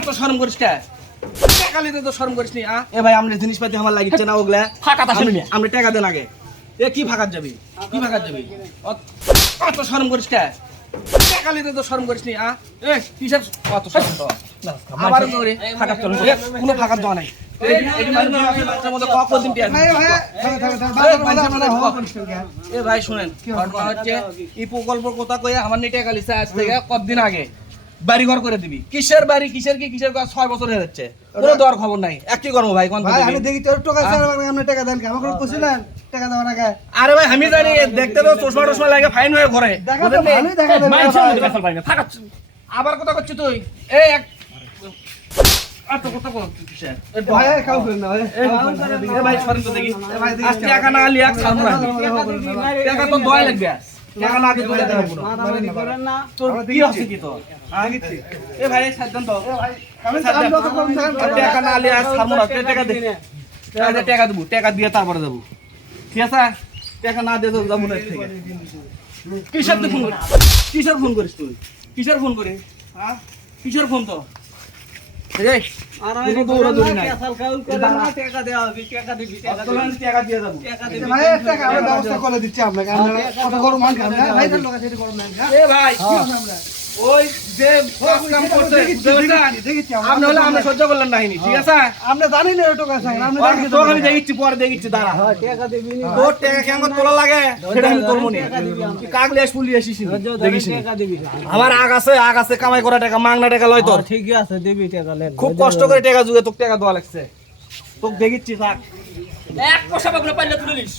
অত শরম করিস কে? টাকা নিতে তো শরম করিস নি। এ ভাই আমরা জিনিসপাতি আমার লাগিচ্ছে না ওগুলা ফাঁকা তা শুনি আমরা টাকা দেন আগে। এ কি ফাঁকাত যাবি? কি ফাঁকাত যাবি? অত শরম করিস কে? টাকা নিতে তো শরম করিস নি। এ কিসের অত শরম তো? আবার ধরে ফাঁকাত চল। কোনো ফাঁকাত দেওয়া নাই। এ ভাই শুনেন, ঘটনা হচ্ছে এই প্রকল্প কথা কয়ে আমার নিয়ে টাকা লিছে আজ থেকে কতদিন আগে। বাড়ি ঘর করে দিবি। কিসের বাড়ি কিসের কি কিসের 6 বছর হয়ে যাচ্ছে, কোনো দেওয়ার খবর নাই। এক কি করবো ভাই? ভাই আমি দেখি তোর টাকা স্যার আপনি টাকা দেন, আমাকে কইছিলেন টাকা দেওয়ার আগে। আরে ভাই আমি জানি, দেখতে তো চশমা টশমা লাগে ফাইন হয়ে ঘরে। দেখা তো ভালোই দেখা দেন। আবার কথা করছিস তুই? এই এক এত কথা কর কিসের? ভাই খাও ফেল না ভাই। এ ভাই সরেন তো দেখি। আজ টাকা না লিয়া ছাড়বো না। টাকা তো দয় লাগবে। টাকা না দিয়ে দয় দেব না। তোর কি আছে কি তোর? এ ভাই সাবধান তো। আমি যত কম টাকা না লিয়া ছাড়বো না। টাকা দে। টাকা দেবো, টাকা দিয়ে তারপরে যাবো। ঠিক আছে? টাকা না দিয়ে তো যাবো না এর থেকে। কিসের তুই ফোন করিস? কিসের ফোন করিস তুই? কিসের ফোন করিস? কিসের ফোন তো? এই কোনো দৌড়াদৌড়ি নাই। টাকা দেওয়া হবে, টাকা দিবি, টাকা টাকা দিয়ে যাবো। ভাই টাকা আমরা ব্যবস্থা করে দিচ্ছি আপনাকে। আমরা কত গরম মান খান ভাই, তার লোক আছে গরম মান খা। এ ভাই ওই যে কাম করতে দেখেছি আপনি হলে আমরা সহ্য করলেন নাহিনি, ঠিক আছে? আমরা জানি না টাকা স্যার, আমরা ওর তো আমি দেখিচ্ছি, পরে দেখিচ্ছি, দাঁড়া। টাকা দিবি না। তোর টাকা কেমন তোলা লাগে সেটা আমি করবো নি। কাগলে ফুলি আসিস দেখিস নি। টাকা দিবি। আমার আগ আছে কামাই করা টাকা, মাংনা টাকা লয় তোর। ঠিক আছে দিবি টাকা লেন। খুব কষ্ট করে টাকা জুগে তোকে টাকা দেওয়া লাগছে। তোকে দেখিচ্ছি থাক। এক পয়সা পাবো না, পাইলে তুলে নিস।